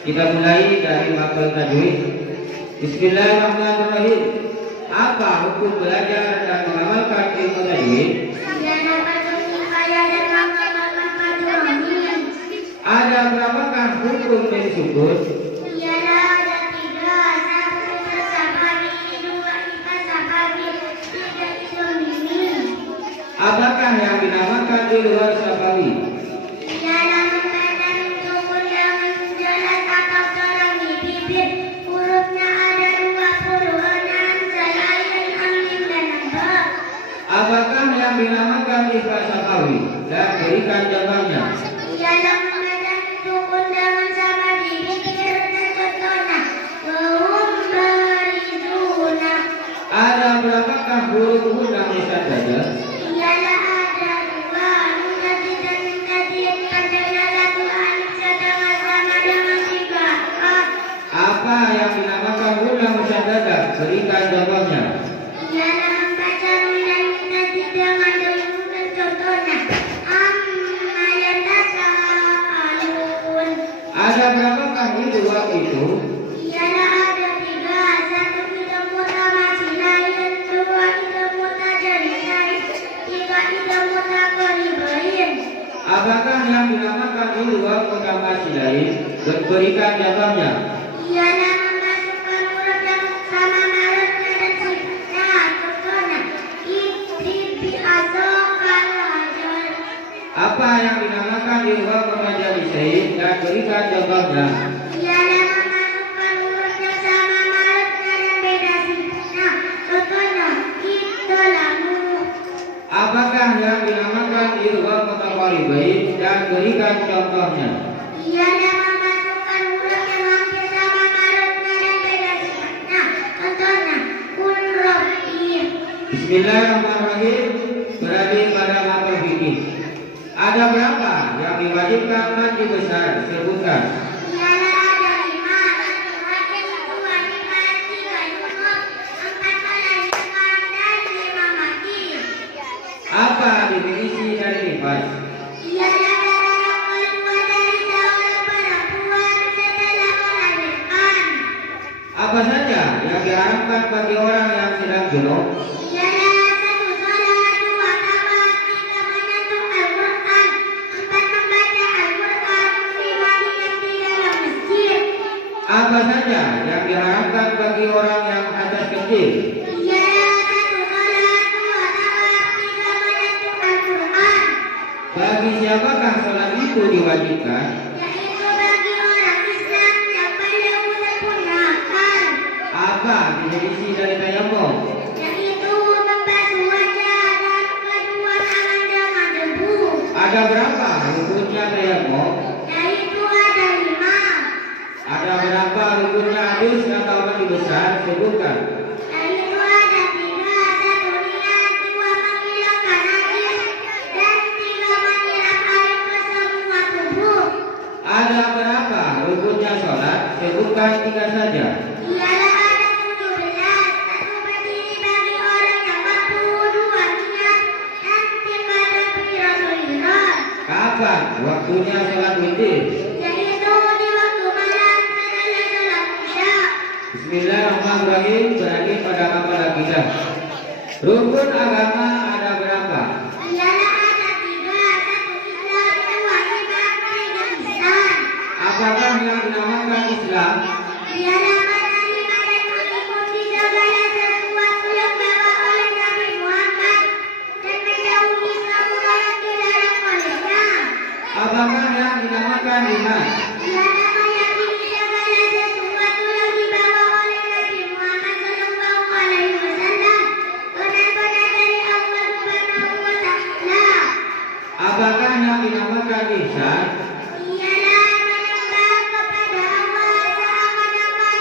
Kita mulai dari mapel tajwid. Bismillahirrahmanirrahim. Apa hukum belajar dan mengamalkan ilmu tajwid? Ada berapakah hukum dari sukun? Apakah yang dinamakan di luar Safawi? Apakah yang dinamakan ikhlas Safawi dan berikan jawabannya? Ada berapakah huruf yang musyaddad? Apa yang dinamakan huruf yang musyaddad? Berikan jawabannya. Ada berapakah itu waktu itu? Apakah yang dinamakan itu waktu masih lain? Berikan jawabannya. Memasukkan huruf yang sama maretnya dan sifatnya. Contohnya, apa yang dinamakan di luar majalis Said dan berikan jawabannya? Ialah memasukkan huruf yang sama maretnya dan beda sifatnya. Contohnya, idolamu. Apakah yang dinamakan di luar mutaqaribain dan berikan contohnya? Ialah memasukkan huruf yang hampir sama maretnya dan beda sifatnya. Contohnya, kulrohim. Bismillahirrahmanirrahim. Beralih pada mapel fikih. Ada berapa yang diwajibkan mandi besar? Sebutkan. Ialah ada 5, 1 wajib, 2 wajib, 3 junub, 4 kewajiban dan 5 mati. Apa definisi dari nifas? Ialah darah yang keluar dari seorang perempuan setelah melahirkan. Apa saja yang diharapkan bagi orang yang sedang junub? Ialah 1 salat, 2 tawaf, 3 menyentuh Al-Quran, 4 membaca Al-Quran, 5 diam di dalam masjid. Apa saja yang diharapkan bagi orang yang hadas kecil? Ialah 1 salat, 2 tawaf, 3 menyentuh Al-Quran. Bagi siapakah sholat itu diwajibkan? Yaitu bagi orang Islam yang belum sempurna akal, Apa definisi dari tayammum? yaitu membasuh wajah dan kedua tangan dengan debu, Ada berapa rukunnya tayammum? yaitu ada 5, Ada berapa rukunnya hadis atau mandi besar? Sebutkan. yaitu ada 3, 1 niat, 2 menghilangkan najis, dan 3 menyiram air ke semua tubuh. Ada berapa rukunnya sholat? Sebutkan 3 saja. Ialah ada 17, 1 berdiri bagi orang yang mampu, 2 niat, dan 3 takbiratul ihram. Kapan waktunya sholat witir? Yaitu di waktu malam setelah sholat isya. Bismillahirrahmanirrahim. Beralih pada kepala kita. Rukun agama ada berapa? Ialah ada 3, 1 Islam, 2 iman, 3 ihsan. Apakah yang dinamakan Islam? Ialah menerima dan mengikuti segala sesuatu yang dibawa oleh Nabi Muhammad dan menjauhi semua yang dilarang olehnya. Apakah yang dinamakan iman? Ialah meyakini segala sesuatu yang dibawa oleh Nabi Muhammad Sallallahu Alaihi Wasallam benar-benar dari Allah Subhanahu Wa Taala. Apakah yang dinamakan ihsan? Ialah menyembah kepada Allah seakan-akan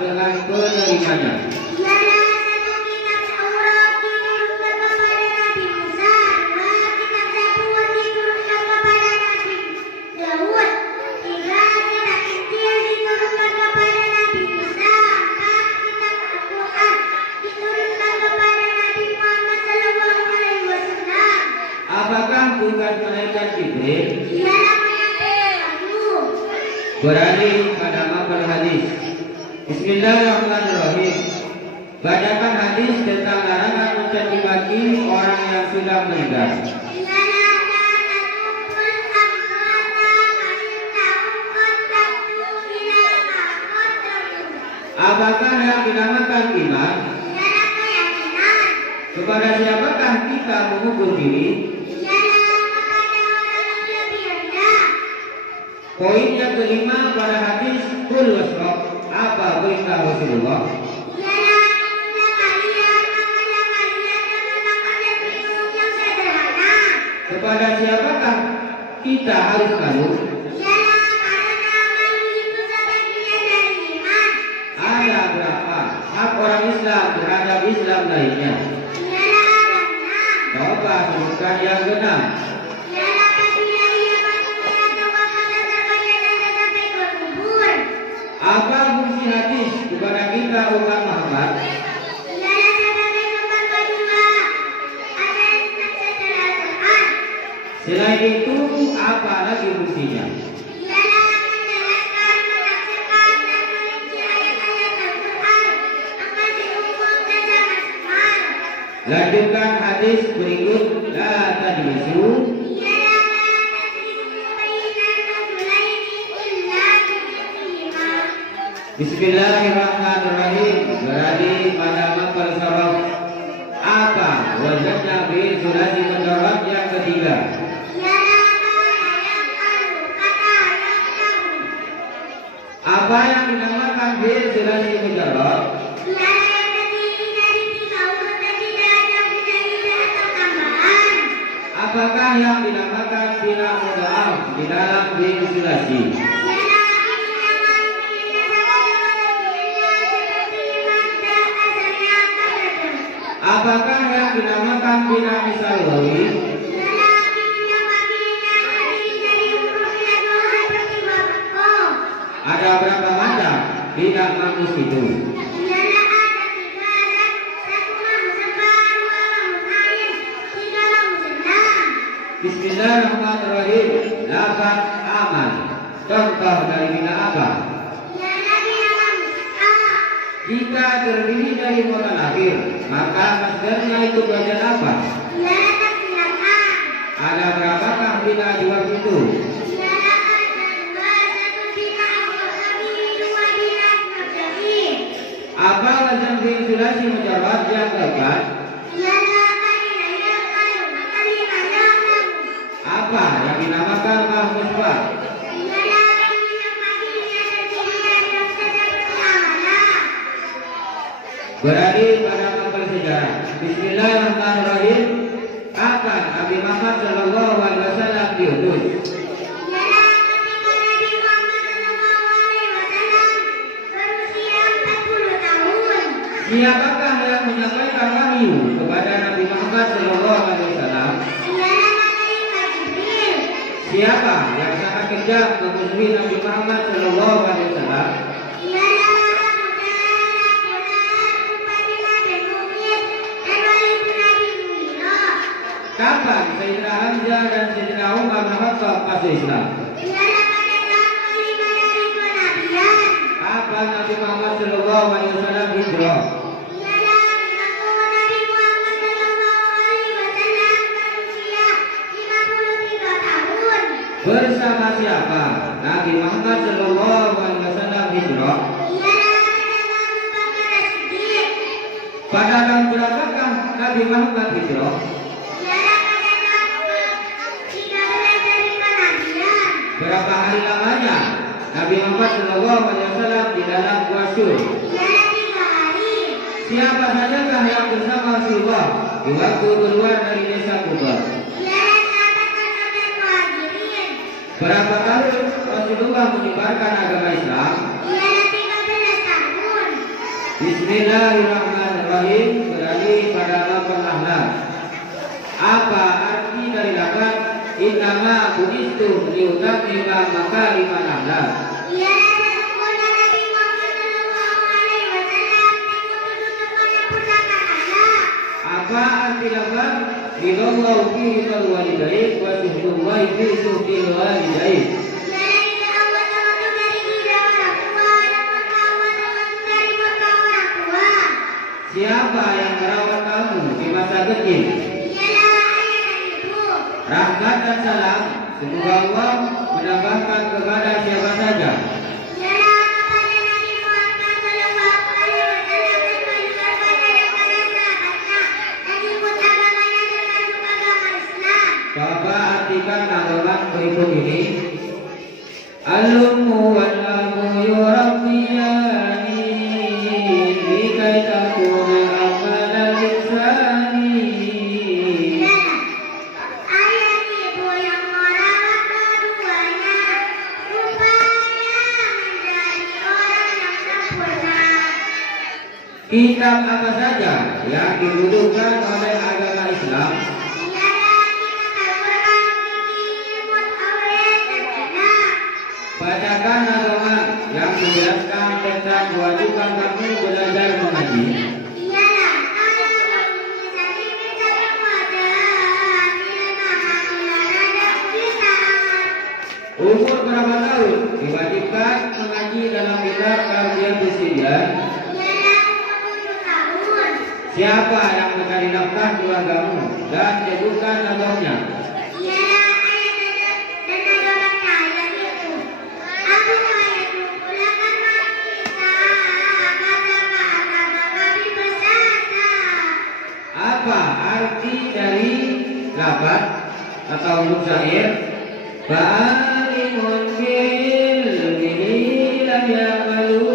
dengan penerimanya. Ialah satu kitab Taurat diturunkan kepada Nabi Musa, dua kitab Zabur diturunkan kepada Nabi Daud, tiga kitab Injil diturunkan kepada Nabi Musa, empat kitab Al-Quran diturunkan kepada Nabi Muhammad Sallallahu Alaihi Wasallam. Apakah bukan malaikat Jibril? Ialah menyampaikan wahyu. Beralih pada mapel hadis. Bismillahirrahmanirrahim. Bacakan hadis tentang larangan mencaci maki orang yang sudah meninggal. Ialah la taqul amwata fa innahum qad ila ma qaddamu. Apakah yang dinamakan iman? Ialah keyakinan. Kepada siapakah kita mengukur diri? Ialah kepada orang yang lebih rendah. Poin yang kelima pada hadis kul wasrok. Apa perintah Rasulullah? Ialah minumlah kalian, makanlah kalian dan memakan dan minum yang sederhana. Kepada siapakah kita harus tahu? Ialah karena amal itu sebagian dari iman. Ada berapa hak orang Islam terhadap Islam lainnya? Ialah ada 6. Coba sebutkan yang genap. Ialah apabila ia mati atau wafat terbayar dan sampai ke kubur. Apa fungsi hadis kepada kita umat Muhammad? Ialah sebagai tempat berdoa. Ada setelah Al-Quran. Selain itu, apa lagi fungsinya? Ialah menjelaskan, menafsirkan dan merinci ayat-ayat Al-Quran agar diumum dan sangat smart. Lanjutkan hadis berikut. La tadlisu. Ialah la tadrisu bainan rajulaini illa bimithlihima. Bismillahirrahmanirrahim. Beralih pada mapal saraf. Apa wajahnya bi sulasi mujarrad yang ketiga? Ialah kana yaqalu kata yaqtahu. Apa yang dinamakan bi sulasi mujarrad? Ialah yang terdiri dari 3 huruf dan tidak ada zaidah atau tambahan. Apakah yang dinamakan bina mudhaf di dalam bi sulasi? Ialah innamal mu'minuna sahabatun fi'ilnya seperti madda asalnya kabarkan. Apakah yang dinamakan bina misal wawi? Ialah fi'il yang wakilnya terdiri dari huruf dan waw seperti wabakoh. Ada berapa macam bina mamus itu? Ialah ada 3, satu mahus sebar, 2 mahus ain, 3 mahus enam. Bismillahirrahmanirrahim. Lafaz aman. Contoh dari bina apa? Ialah dia mahus a. Jika terdiri dari mutanakhir, maka masdarnya itu bagian apa? Ialah taklatan. Ada berapakah bina jawab itu? Ialah ada 2, satu bina al-qasabi, 2 bina al-qasabi. Apa wazan fi'il sulasi mujarrad yang keempat? Ialah kalina yaqalu, kalima yaqalu. Apa yang dinamakan mahfuz fa? Ialah fi'il yang wakilnya terdiri dari mubtada beramalah. Beralih pada mapel sejarah. Bismillahirrahmanirrahim. Kapan Nabi Muhammad Sallallahu Alaihi Wasallam diutus? Ialah ketika Nabi Muhammad Sallallahu Alaihi Wasallam berusia 40 tahun. Siapakah yang menyampaikan wahyu kepada Nabi Muhammad Sallallahu Alaihi Wasallam? Ialah malaikat Jibril. Siapa yang sangat kejam memusuhi Nabi Muhammad Sallallahu Alaihi Wasallam? Ialah Abu Jahal, Abu Lahab, Ubaidillah bin Mughith, dan Walid bin Abi Mughirah. Kapan Sayyidina Hamzah dan Sayyidina Umar bin Khattab masuk Islam? Ialah pada tahun kelima dari kenabian. Kapan Nabi Muhammad Sallallahu Alaihi Wasallam hijrah? Ialah waktu Nabi Muhammad Sallallahu Alaihi Wasallam berusia 53 tahun. Bersama siapa Nabi Muhammad Sallallahu Alaihi Wasallam hijrah? Ialah pada Abu Bakar As-Siddiq. Pada tahun berapakah Nabi Muhammad hijrah? Ialah pada tahun 13 dari kenabian. Berapa hari lamanya Nabi Muhammad Sallallahu Alaihi Wasallam di dalam Gua Sur? Ialah 3 hari. Siapa sajakah yang bersama Rasulullah di waktu keluar dari desa Kuba? Ialah sahabat Ansar dan Muhajirin. Berapa tahun Rasulullah menyebarkan agama Islam? Ialah 13 tahun. Bismillahirrahmanirrahim. Beralih pada lafaz akhlak. Apa arti dari lafaz innama bu'istu liutammima makarimal akhlak? Ialah sesungguhnya Nabi Muhammad sallallahu alaihi wasallam diutus untuk menyempurnakan akhlak. Apa arti lafaz ridallahu fi ridal walidain wa suhtullahi fi suhtil walidain? Ialah jika Allah terwujud dari ridha orang tua dan murka Allah terwujud dari murka orang tua. Siapa yang merawat kamu di masa kecil? Ialah ayah dan ibu. Rahmat dan salam semoga Allah menambahkan kepada siapa saja. Ialah kepada Nabi Muhammad sallallahu alaihi wasallam dan keluarganya dan para sahabatnya dan ikut agamanya termasuk agama Islam. Coba artikan nazamat berikut ini. Al-ummu wal abu yurabbiyani likai takuna amalan insani. Ialah ayah ibu yang merawat keduanya supaya menjadi orang yang sempurna. Kitab apa saja yang dibutuhkan oleh agama Islam? Ialah kitab Al-Quran, fikih, ilmu tauhid dan sunnah. Bacakan nazamat yang menjelaskan tentang kewajiban kamu belajar mengaji. Ialah kalau bisa bisa bermuatan bila maha dan bisa. Umur berapa tahun diwajibkan mengaji dalam kitab Tarbiyatun Sibyan? Ialah 10 tahun. Siapa yang mencari nafkah keluargamu dan sebutkan namanya? Ialah ayah dan agamanya yaitu Abu Sa'id Kulakan Marisa kata agama kami bersama. Apa arti dari lafaz atau huruf syair? Ba'alimun bi'ilmihi lam ya'malu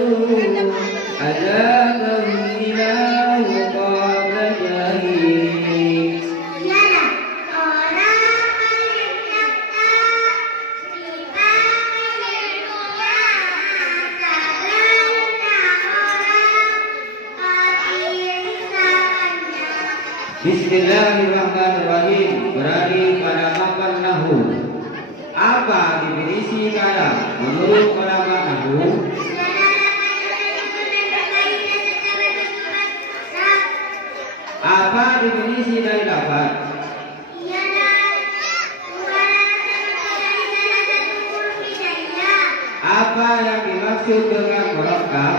azabahum ilahu qabla jahili. Ialah orang paling nyata dipanggil dunia sebelumnya orang kebisaannya. Bismillahirrahmanirrahim. Beralih pada makan nahu. Apa definisi kata menurut ulama nahu? Apa definisi dari lafaz? Apa yang dimaksud dengan murakkab?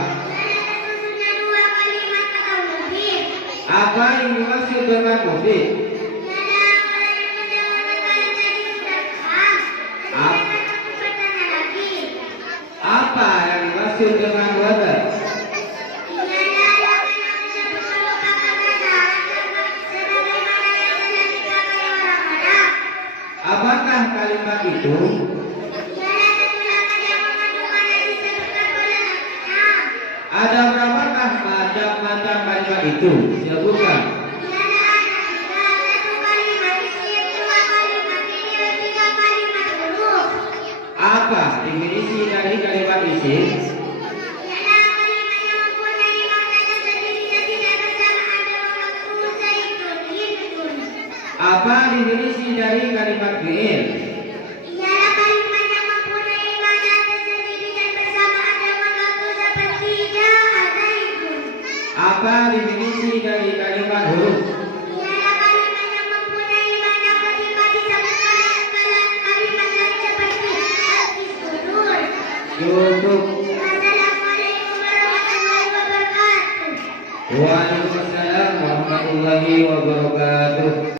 Apa yang dimaksud dengan mufid? Apa yang dimaksud dengan wadah? Apakah kalimat itu? Ada berapakah macam-macam kalimat itu? Sebutkan. Apa definisi dari kalimat isim? Apa definisi dari kalimat fi'il? Ialah kalimat yang mempunyai makna tersendiri dan bersamaan dengan waktu seperti ja'a Zaidun. Apa definisi dari kalimat huruf? Ialah kalimat yang mempunyai makna ketika disambungkan dengan kalimat lain seperti al-sudur. Cukup. Assalamualaikum warahmatullahi wabarakatuh. Waalaikumsalam warahmatullahi wabarakatuh.